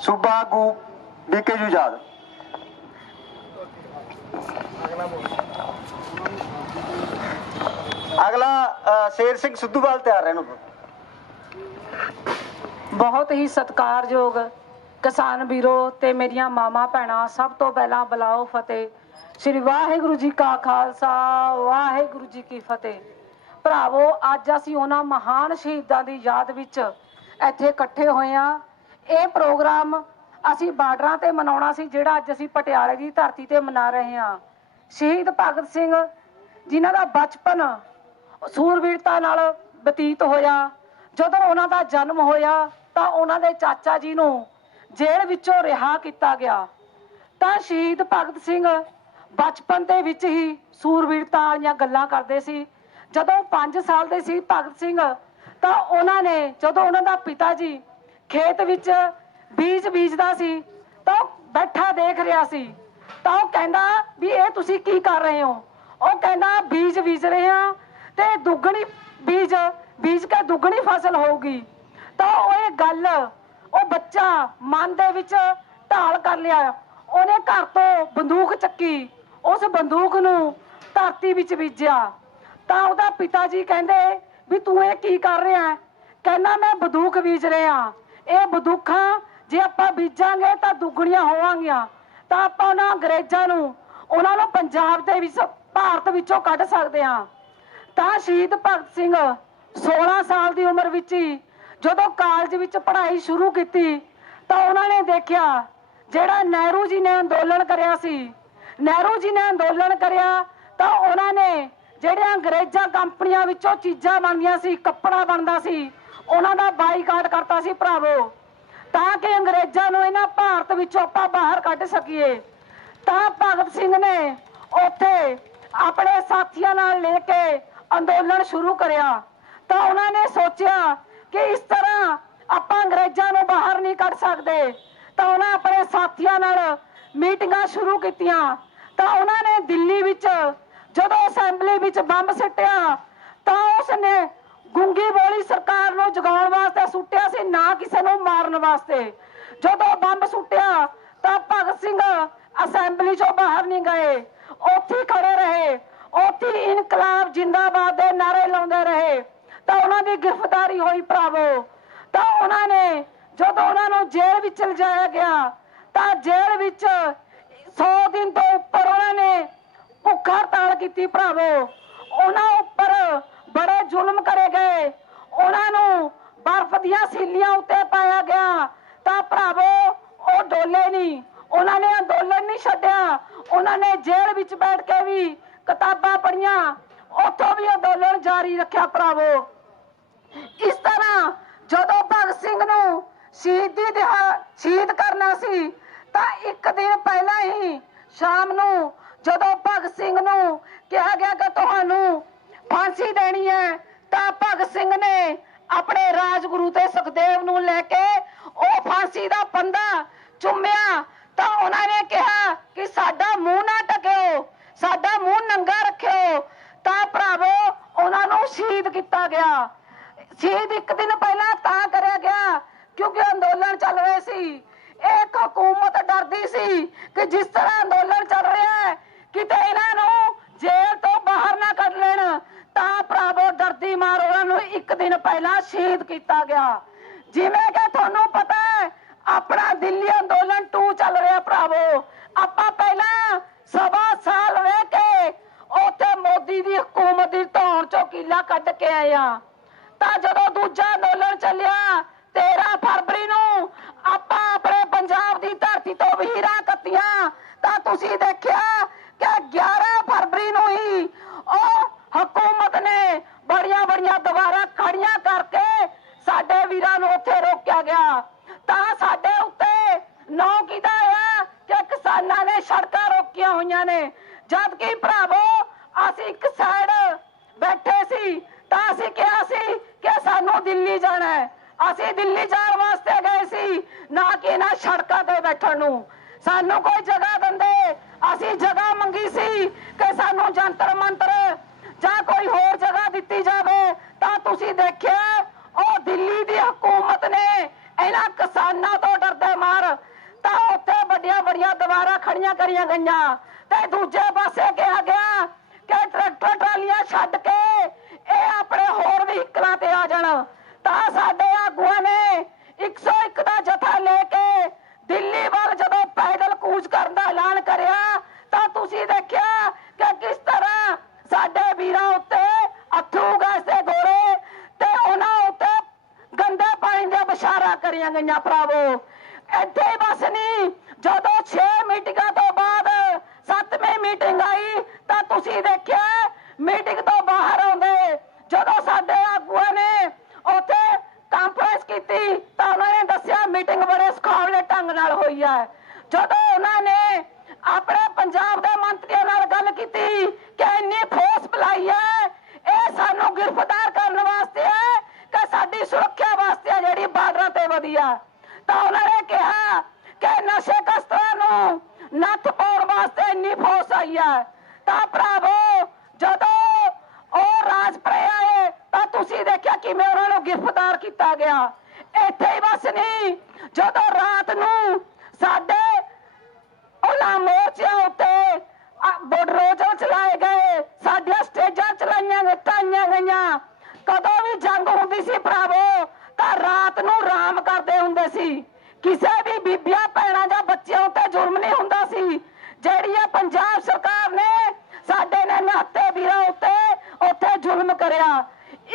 ਸੂਬਾ ਆਗੂ ਬੀਕੇ ਜੁਜਾਦ ਅਗਲਾ ਸ਼ੇਰ ਸਿੰਘ ਸਿੱਧੂਵਾਲ ਤਿਆਰ ਰਹਿਣ ਬਹੁਤ ਹੀ ਸਤਿਕਾਰਯੋਗ ਕਿਸਾਨ ਵੀਰੋ ਤੇ ਮੇਰੀਆਂ ਮਾਮਾ ਭੈਣਾਂ, ਸਭ ਤੋਂ ਪਹਿਲਾਂ ਬੁਲਾਓ ਫਤਿਹ। ਸ੍ਰੀ ਵਾਹਿਗੁਰੂ ਜੀ ਕਾ ਖਾਲਸਾ, ਵਾਹਿਗੁਰੂ ਜੀ ਕੀ ਫਤਿਹ। ਭਰਾਵੋ, ਅੱਜ ਅਸੀਂ ਉਹਨਾਂ ਮਹਾਨ ਸ਼ਹੀਦਾਂ ਦੀ ਯਾਦ ਵਿੱਚ ਇੱਥੇ ਇਕੱਠੇ ਹੋਏ ਆ ਇਹ ਪ੍ਰੋਗਰਾਮ ਅਸੀਂ ਬਾਰਡਰਾਂ ਤੇ ਮਨਾਉਣਾ ਸੀ, ਜਿਹੜਾ ਅੱਜ ਅਸੀਂ ਪਟਿਆਲੇ ਦੀ ਧਰਤੀ ਤੇ ਮਨਾ ਰਹੇ ਹਾਂ। ਸ਼ਹੀਦ ਭਗਤ ਸਿੰਘ ਜਿਨ੍ਹਾਂ ਦਾ ਬਚਪਨ ਸੂਰਬੀਰਤਾ ਨਾਲ ਬਤੀਤ ਹੋਇਆ, ਜਦੋਂ ਉਹਨਾਂ ਦਾ ਜਨਮ ਹੋਇਆ, ਤਾਂ ਉਹਨਾਂ ਦੇ ਚਾਚਾ ਜੀ ਨੂੰ ਜੇਲ੍ਹ ਵਿੱਚੋਂ ਰਿਹਾ ਕੀਤਾ ਗਿਆ। ਤਾਂ ਸ਼ਹੀਦ ਭਗਤ ਸਿੰਘ ਬਚਪਨ ਦੇ ਵਿੱਚ ਹੀ ਸੂਰਬੀਰਤਾ ਵਾਲੀਆਂ ਗੱਲਾਂ ਕਰਦੇ ਸੀ। ਜਦੋਂ 5 ਸਾਲ ਦੇ ਸੀ ਭਗਤ ਸਿੰਘ, ਤਾਂ ਉਹਨਾਂ ਨੇ, ਜਦੋਂ ਉਹਨਾਂ ਦਾ ਪਿਤਾ ਜੀ ਖੇਤ ਵਿੱਚ ਬੀਜ ਬੀਜਦਾ ਸੀ, ਤਾਂ ਬੈਠਾ ਦੇਖ ਰਿਹਾ ਸੀ। ਤਾਂ ਉਹ ਕਹਿੰਦਾ ਵੀ ਇਹ ਤੁਸੀਂ ਕੀ ਕਰ ਰਹੇ ਹੋ? ਉਹ ਕਹਿੰਦਾ, ਬੀਜ ਬੀਜ ਰਹੇ ਹਾਂ ਤੇ ਦੁੱਗਣੀ ਬੀਜ ਬੀਜ ਕੇ ਦੁੱਗਣੀ ਫਸਲ ਹੋਊਗੀ। ਤਾਂ ਉਹ ਇਹ ਗੱਲ ਉਹ ਬੱਚਾ ਮਨ ਦੇ ਵਿੱਚ ਢਾਲ ਕਰ ਲਿਆ। ਉਹਨੇ ਘਰ ਤੋਂ ਬੰਦੂਕ ਚੱਕੀ। ਉਸ ਬੰਦੂਕ ਨੂੰ ਧਰਤੀ ਵਿੱਚ ਬੀਜਿਆ। ਤਾਂ ਉਹਦਾ ਪਿਤਾ ਜੀ ਕਹਿੰਦੇ ਵੀ ਤੂੰ ਇਹ ਕੀ ਕਰ ਰਿਹਾ ਕਹਿੰਦਾ, ਮੈਂ ਬੰਦੂਕ ਬੀਜ ਰਿਹਾ। ਇਹ ਬੰਦੂਕਾਂ ਜੇ ਆਪਾਂ ਬੀਜਾਂਗੇ ਤਾਂ ਦੁੱਗਣੀਆਂ ਹੋਵਾਂਗੀਆਂ। ਤਾਂ ਆਪਾਂ ਉਹਨਾਂ ਅੰਗਰੇਜ਼ਾਂ ਨੂੰ, ਉਹਨਾਂ ਨੂੰ ਪੰਜਾਬ ਦੇ ਵਿੱਚ, ਭਾਰਤ ਵਿੱਚੋਂ ਕੱਢ ਸਕਦੇ ਹਾਂ। ਤਾਂ ਸ਼ਹੀਦ ਭਗਤ ਸਿੰਘ 16 ਸਾਲ ਦੀ ਉਮਰ ਵਿੱਚ ਹੀ, ਜਦੋਂ ਕਾਲਜ ਵਿੱਚ ਪੜ੍ਹਾਈ ਸ਼ੁਰੂ ਕੀਤੀ, ਤਾਂ ਉਹਨਾਂ ਨੇ ਦੇਖਿਆ, ਜਿਹੜਾ ਨਹਿਰੂ ਜੀ ਨੇ ਅੰਦੋਲਨ ਕਰਿਆ ਸੀ। ਨਹਿਰੂ ਜੀ ਨੇ ਅੰਦੋਲਨ ਕਰਿਆ, ਤਾਂ ਉਹਨਾਂ ਨੇ ਜਿਹੜੇ ਅੰਗਰੇਜ਼ਾਂ ਕੰਪਨੀਆਂ ਵਿੱਚੋਂ ਚੀਜ਼ਾਂ ਬਣਦੀਆਂ ਸੀ, ਕੱਪੜਾ ਬਣਦਾ ਸੀ ਉਹਨਾਂ ਦਾ ਬਾਈਕਾਟ ਕਰਤਾ ਸੀ ਭਰਾਵੋ, ਤਾਂ ਕਿ ਅੰਗਰੇਜ਼ਾਂ ਨੂੰ ਇਹਨਾਂ ਭਾਰਤ ਵਿੱਚੋਂ ਆਪਾਂ ਬਾਹਰ ਕੱਢ ਸਕੀਏ। ਤਾਂ ਭਗਤ ਸਿੰਘ ਨੇ ਉੱਥੇ ਆਪਣੇ ਸਾਥੀਆਂ ਨਾਲ ਲੈ ਕੇ ਅੰਦੋਲਨ ਸ਼ੁਰੂ ਕਰਿਆ। ਤਾਂ ਉਹਨਾਂ ਨੇ ਸੋਚਿਆ ਕਿ ਇਸ ਤਰ੍ਹਾਂ ਆਪਾਂ ਅੰਗਰੇਜ਼ਾਂ ਨੂੰ ਬਾਹਰ ਨਹੀਂ ਕੱਢ ਸਕਦੇ। ਤਾਂ ਉਹਨਾਂ ਆਪਣੇ ਸਾਥੀਆਂ ਨਾਲ ਮੀਟਿੰਗਾਂ ਸ਼ੁਰੂ ਕੀਤੀਆਂ। ਤਾਂ ਉਹਨਾਂ ਨੇ ਦਿੱਲੀ ਵਿੱਚ ਜਦੋਂ ਅਸੈਂਬਲੀ ਵਿੱਚ ਬੰਬ ਸਿੱਟਿਆ ਤਾਂ ਉਸ ਨੇ ਗੁੰਗੀ ਬੋਲੀ ਸਰਕਾਰ ਨੂੰ ਜਗਾਉਣ ਵਾਸਤੇ ਸੁੱਟਿਆ ਸੀ ਨਾ ਕਿਸੇ ਨੂੰ ਮਾਰਨ ਵਾਸਤੇ। ਜਦੋਂ ਬੰਬ ਸੁੱਟਿਆ, ਤਾਂ ਭਗਤ ਸਿੰਘ ਅਸੈਂਬਲੀ ਚੋਂ ਬਾਹਰ ਨਹੀਂ ਗਏ। ਉੱਥੇ ਖੜੇ ਰਹੇ। ਉੱਥੇ ਇਨਕਲਾਬ ਜਿੰਦਾਬਾਦ ਦੇ ਨਾਰੇ ਲਾਉਂਦੇ ਰਹੇ। ਤਾਂ ਉਹਨਾਂ ਦੀ ਗ੍ਰਿਫਤਾਰੀ ਹੋਈ ਭਰਾਵੋ। ਤਾਂ ਉਹਨਾਂ ਨੇ ਜਦੋਂ ਉਹਨਾਂ ਨੂੰ ਜੇਲ੍ਹ ਵਿੱਚ ਲਿਜਾਇਆ ਗਿਆ, ਤਾਂ ਜੇਲ੍ਹ ਵਿੱਚ 100 ਦਿਨ ਤੋਂ ਉੱਪਰ ਉਹਨਾਂ ਨੇ ਭੁੱਖ ਹੜਤਾਲ ਕੀਤੀ ਭਰਾਵੋ। ਉਹਨਾਂ ਉੱਪਰ ਬੜੇ ਜ਼ੁਲਮ ਕਰੇ ਗਏ ਉਹਨਾਂ ਨੂੰ ਬਰਫ਼ ਦੀਆਂ ਸੀਲੀਆਂ ਉੱਤੇ ਪਾਇਆ ਗਿਆ। ਤਾਂ ਭਰਾਵੋ, ਉਹ ਡੋਲੇ ਨਹੀਂ ਉਹਨਾਂ ਨੇ ਅੰਦੋਲਨ ਨਹੀਂ ਛੱਡਿਆ। ਉਹਨਾਂ ਨੇ ਜੇਲ੍ਹ ਵਿੱਚ ਬੈਠ ਕੇ ਵੀ ਕਿਤਾਬਾਂ ਪੜ੍ਹੀਆਂ। ਉੱਥੋਂ ਵੀ ਅੰਦੋਲਨ ਜਾਰੀ ਰੱਖਿਆ ਭਰਾਵੋ। ਇਸ ਤਰ੍ਹਾਂ ਜਦੋਂ ਭਗਤ ਸਿੰਘ ਨੂੰ ਸ਼ਹੀਦੀ ਦਿਹਾ ਸ਼ਹੀਦ ਕਰਨਾ ਸੀ, ਤਾਂ ਇੱਕ ਦਿਨ ਪਹਿਲਾਂ ਹੀ ਸ਼ਾਮ ਨੂੰ ਜਦੋਂ ਭਗਤ ਸਿੰਘ ਨੂੰ ਕਿਹਾ ਗਿਆ ਕਿ ਤੁਹਾਨੂੰ ਫਾਂਸੀ ਦੇਣੀ ਹੈ, ਤਾਂ ਭਗਤ ਸਿੰਘ ਨੇ ਆਪਣੇ ਰਾਜਗੁਰੂ ਤੇ ਸੁਖਦੇਵ ਨੂੰ ਲੈ ਕੇ ਉਹ ਫਾਂਸੀ ਦਾ ਪੰਦਾ ਚੁੰਮਿਆ, ਤਾਂ ਉਹਨਾਂ ਨੇ ਕਿਹਾ ਕਿ ਸਾਡਾ ਮੂੰਹ ਨਾ ਟਕਿਓ ਸਾਡਾ ਮੂੰਹ ਨੰਗਾ ਰੱਖਿਓ। ਤਾਂ ਭਰਾਵੋ, ਉਹਨਾਂ ਨੂੰ ਸ਼ਹੀਦ ਕੀਤਾ ਗਿਆ। ਸ਼ਹੀਦ ਇੱਕ ਦਿਨ ਪਹਿਲਾਂ ਤਾਂ ਕਰਿਆ ਗਿਆ, ਕਿਉਂਕਿ ਅੰਦੋਲਨ ਚੱਲ ਰਹੇ ਸੀ। ਇੱਕ ਹਕੂਮਤ ਡਰਦੀ ਸੀ ਕਿ ਜਿਸ ਤਰ੍ਹਾਂ ਅੰਦੋਲਨ ਚੱਲ ਰਿਹਾ ਹੈ, ਕਿਤੇ ਇਹਨਾਂ ਨੂੰ ਜੇਲ੍ਹ ਤੋਂ ਬਾਹਰ ਨਾ ਕੱਢ ਲੈਣ ਤਾਂ ਭਰਾਵੋ ਡਰਦੀ ਮਾਰ ਉਹਨਾਂ ਨੂੰ ਇੱਕ ਦਿਨ ਪਹਿਲਾਂ ਸ਼ਹੀਦ ਕੀਤਾ ਗਿਆ। ਜਿਵੇਂ ਕਿ ਤੁਹਾਨੂੰ ਪਤਾ ਹੈ, ਆਪਣਾ ਦਿੱਲੀ ਅੰਦੋਲਨ 2 ਚੱਲ ਰਿਹਾ ਭਰਾਵੋ। ਆਪਾਂ ਪਹਿਲਾਂ ਸਵਾ ਸਾਲ ਰਹਿ ਕੇ ਉੱਥੇ ਮੋਦੀ ਦੀ ਹਕੂਮਤ ਦੀ ਧੌਣ ਚੋਂ ਕੀਲਾ ਕੱਢ ਕੇ ਆਏ ਆ ਤਾਂ ਜਦੋਂ ਦੂਜਾ ਅੰਦੋਲਨ ਚੱਲਿਆ 13 ਫਰਵਰੀ ਨੂੰ ਆਪਾਂ ਆਪਣੇ ਪੰਜਾਬ ਦੀ ਧਰਤੀ ਤੋਂ ਵੀਰਾਂ ਕੱਤੀਆਂ। ਤਾਂ ਤੁਸੀਂ ਦੇਖਿਆ ਕਿ 11 ਫਰਵਰੀ ਨੂੰ ਹੀ ਉਹ ਹਕੂਮਤ ਨੇ ਬੜੀਆਂ ਬੜੀਆਂ ਦੁਬਾਰਾ ਖੜੀਆਂ ਕਰਕੇ ਸਾਡੇ ਵੀਰਾਂ ਨੂੰ ਉੱਥੇ ਰੋਕਿਆ ਗਿਆ ਤਾਂ ਸਾਡੇ ਉੱਤੇ ਨੌ ਕੀਤਾ ਆ ਕਿ ਕਿਸਾਨਾਂ ਨੇ ਸੜਕਾਂ ਰੋਕੀਆਂ ਹੋਈਆਂ ਨੇ ਜਦ ਕਿ ਭਰਾਵੋ, ਅਸੀਂ ਇੱਕ ਸਾਈਡ ਬੈਠੇ ਸੀ, ਤਾਂ ਅਸੀਂ ਕਿਹਾ ਸੀ ਕਿ ਸਾਨੂੰ ਦਿੱਲੀ ਜਾਣਾ ਹੈ। ਅਸੀਂ ਦਿੱਲੀ ਜਾਣ ਵਾਸਤੇ ਗਏ ਸੀ, ਨਾ ਕਿ ਨਾ ਸੜਕਾਂ ਤੇ ਬੈਠਣ ਨੂੰ। ਸਾਨੂੰ ਕੋਈ ਜਗ੍ਹਾ ਦਿੰਦੇ। ਅਸੀਂ ਜਗ੍ਹਾ ਮੰਗੀ ਸੀ ਕਿ ਸਾਨੂੰ ਜੰਤਰ ਮੰਤਰ ਜਾਂ ਕੋਈ ਹੋਰ ਜਗ੍ਹਾ ਦਿੱਤੀ ਜਾਵੇ। ਤਾਂ ਤੁਸੀਂ ਦੇਖਿਆ, ਉਹ ਦਿੱਲੀ ਦੀ ਹਕੂਮਤ ਨੇ ਇਹਨਾਂ ਕਿਸਾਨਾਂ ਤੋਂ ਡਰਦੇ ਮਾਰ। ਤਾਂ ਉੱਥੇ ਵੱਡੀਆਂ ਵੱਡੀਆਂ ਦੀਵਾਰਾਂ ਖੜੀਆਂ ਕਰੀਆਂ ਗਈਆਂ। ਤੇ ਦੂਜੇ ਪਾਸੇ ਕਿਹਾ ਗਿਆ ਕਿ ਟਰੈਕਟਰ ਟਰਾਲੀਆਂ ਛੱਡ ਕੇ ਇਹ ਆਪਣੇ ਹੋਰ ਵਹੀਕਲਾਂ ਤੇ ਆ ਜਾਣ। ਤਾਂ ਸਾਡੇ ਆਗੂਆਂ ਨੇ 101 ਦਾ ਜਥਾ ਲੈ ਕੇ ਦਿੱਲੀ ਵੱਲ ਜਦੋਂ ਪੈਦਲ ਕੂਚ ਕਰਨ ਦਾ ਐਲਾਨ ਕਰਿਆ, ਤਾਂ ਤੁਸੀਂ ਦੇਖਿਆ ਕਿ ਕਿਸ ਤਰ੍ਹਾਂ ਸਾਡੇ ਵੀਰਾਂ ਉੱਤੇ ਅਥਰੂ ਗੈਸ ਦੇ ਗੋਲੇ ਤੇ ਉਹਨਾਂ ਉੱਤੇ ਗੰਦੇ ਪਾਣੀ ਦੀਆਂ ਬਸ਼ਾਰਾ ਕਰੀਆਂ ਗਈਆਂ, ਭਰਾਵੋ ਇੱਥੇ ਹੀ ਬਸ ਨਹੀਂ ਜਦੋਂ 6 ਮੀਟਿੰਗਾਂ ਤੋਂ ਬਾਅਦ 7ਵੀਂ ਮੀਟਿੰਗ ਆਈ ਤਾਂ ਤੁਸੀਂ ਦੇਖਿਆ ਮੀਟਿੰਗ ਤੋਂ ਬਾਹਰ ਆਉਂਦੇ ਜਦੋਂ ਸਾਡੇ ਆਗੂਆਂ ਨੇ ਉੱਥੇ ਕਾਨਫਰੰਸ ਕੀਤੀ ਤਾਂ ਉਹਨਾਂ ਨੇ ਦੱਸਿਆ ਮੀਟਿੰਗ ਬੜੇ ਸੁਖਾਵਲੇ ਢੰਗ ਨਾਲ ਹੋਈ ਹੈ ਜਦੋਂ ਉਹਨਾਂ ਨੇ ਆਪਣੇ ਪੰਜਾਬ ਦੇ ਮੰਤਰੀਆਂ ਨਾਲ ਗੱਲ ਕੀਤੀ ਕਿ ਇੰਨੀ ਫੋਰਸ ਬੁਲਾਈ ਹੈ ਇਹ ਸਾਨੂੰ ਗ੍ਰਿਫਤਾਰ ਕਰਨ ਵਾਸਤੇ ਹੈ ਕਿ ਸਾਡੀ ਸੁਰੱਖਿਆ ਵਾਸਤੇ ਹੈ ਜਿਹੜੀ ਬਾਰਡਰਾਂ ਤੇ ਵਧੀਆ ਤਾਂ ਉਹਨਾਂ ਨੇ ਕਿਹਾ ਕਿ ਨਸ਼ੇ ਕਸਤਾਂ ਨੂੰ ਨੱਥ ਪਾਉਣ ਵਾਸਤੇ ਇੰਨੀ ਫੋਰਸ ਆਈ ਹੈ ਤਾਂ ਭਰਾਵੋ? ਜਦੋਂ ਉਹ ਰਾਜਪੁਰੇ ਆਏ, ਤਾਂ ਤੁਸੀਂ ਦੇਖਿਆ ਕਿਵੇਂ ਉਹਨਾਂ ਨੂੰ ਗ੍ਰਿਫਤਾਰ ਕੀਤਾ ਗਿਆ? ਇੱਥੇ ਹੀ ਬਸ ਨਹੀਂ, ਜਦੋਂ ਰਾਤ ਨੂੰ ਸਾਡੇ ਉਹਨਾਂ ਮੋਰਚਿਆਂ ਉੱਤੇ ਬੋਡਰੋਜਲ ਚਲਾਏ ਗਏ ਸਾਡੀਆਂ ਸਟੇਜਾਂ ਚਲਾਈਆਂ ਗਈਆਂ ਟਾਈਆਂ ਗਈਆਂ ਕਦੋਂ ਵੀ ਜੰਗ ਹੁੰਦੀ ਸੀ ਭਰਾਵੋ ਤਾਂ ਰਾਤ ਨੂੰ ਰਾਮ ਕਰਦੇ ਹੁੰਦੇ ਸੀ ਕਿਸੇ ਵੀ ਬੀਬੀਆਂ ਭੈਣਾਂ ਜਾਂ ਬੱਚਿਆਂ ਉੱਤੇ ਜ਼ੁਲਮ ਨਹੀਂ ਹੁੰਦਾ ਸੀ ਜਿਹੜੀ ਇਹ ਪੰਜਾਬ ਸਰਕਾਰ ਨੇ ਸਾਡੇ ਨੇ ਨਾਤੇ ਵੀਰਾਂ ਉੱਤੇ ਉੱਥੇ ਜ਼ੁਲਮ ਕਰਿਆ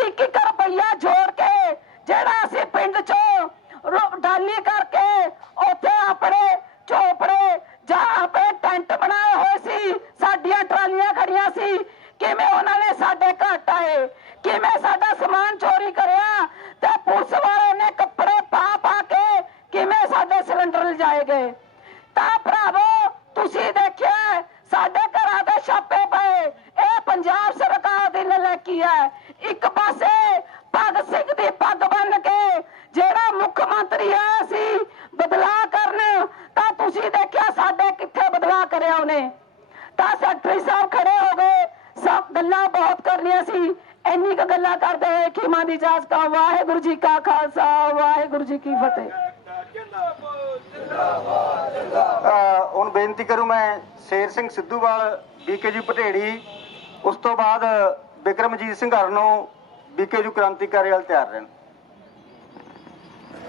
ਇੱਕ ਇੱਕ ਰੁਪਈਆ ਜੋੜ ਕੇ ਜਿਹੜਾ ਅਸੀਂ ਪਿੰਡ ਚੋਂ ਰੋ- ਡਾਲੀ ਕਰਕੇ ਉੱਥੇ ਆਪਣੇ ਝੋਪੜੇ ਜਾਂ ਆਪਣੇ ਟੈਂਟ ਬਣਾਏ ਹੋਏ ਸੀ ਸਾਡੀਆਂ ਟਰਾਲੀਆਂ ਖੜੀਆਂ ਸੀ ਕਿਵੇਂ ਉਹਨਾਂ ਨੇ ਸਾਡੇ ਘਰ ਆਏ ਕਿਵੇਂ ਸਾਡਾ ਸਮਾਨ ਚੋਰੀ ਕਰਿਆ ਤੇ ਪੁਲਿਸ ਵਾਲੇ ਨੇ ਕੱਪੜੇ ਪਾ ਪਾ ਕੇ ਕਿਵੇਂ ਸਾਡੇ ਸਿਲੰਡਰ ਲਿਜਾਏ ਗਏ ਤਾਂ ਭਰਾਵੋ, ਤੁਸੀਂ ਦੇਖਿਆ, ਸਾਡੇ ਘਰਾਂ ਦੇ ਛਾਪੇ ਪਏ। ਇਹ ਪੰਜਾਬ ਸਰਕਾਰ ਦੀ ਨਲਾਇਕੀ ਹੈ। ਇੱਕ ਪਾਸੇ ਭਗਤ ਸਿੰਘ ਦੀ ਪੱਗ ਬੰਨ ਕੇ ਜਿਹੜਾ ਮੁੱਖ ਮੰਤਰੀ ਆਇਆ ਸੀ ਬਦਲਾਅ ਕਰਨ, ਤਾਂ ਤੁਸੀਂ ਦੇਖਿਆ ਸਾਡੇ ਕਿੱਥੇ ਬਦਲਾਅ ਕਰਿਆ ਉਹਨੇ। ਤਾਂ ਸੈਕਟਰੀ ਸਾਹਿਬ ਖੜੇ ਹੋ ਗਏ। ਸਭ ਗੱਲਾਂ ਬਹੁਤ ਕਰਨੀਆਂ ਸੀ। ਇੰਨੀ ਕੁ ਗੱਲਾਂ ਕਰਦੇ ਹੋਏ ਖੀਮਾ ਦੀ ਜਾਂਚ ਕਾ ਵਾਹਿਗੁਰੂ ਜੀ ਕਾ ਖਾਲਸਾ, ਵਾਹਿਗੁਰੂ ਜੀ ਕੀ ਫਤਿਹ। ਬੇਨਤੀ ਕਰੂੰ ਮੈਂ ਸ਼ੇਰ ਸਿੰਘ ਸਿੱਧੂਵਾਲ ਬੀਕੇਯੂ ਪਟੇੜੀ, ਉਸ ਤੋਂ ਬਾਅਦ ਬਿਕਰਮਜੀਤ ਸਿੰਘ ਹਰਨੋਂ ਬੀਕੇਯੂ ਕ੍ਰਾਂਤੀਕਾਰੀ ਵਾਲ ਤਿਆਰ ਰਹਿਣ।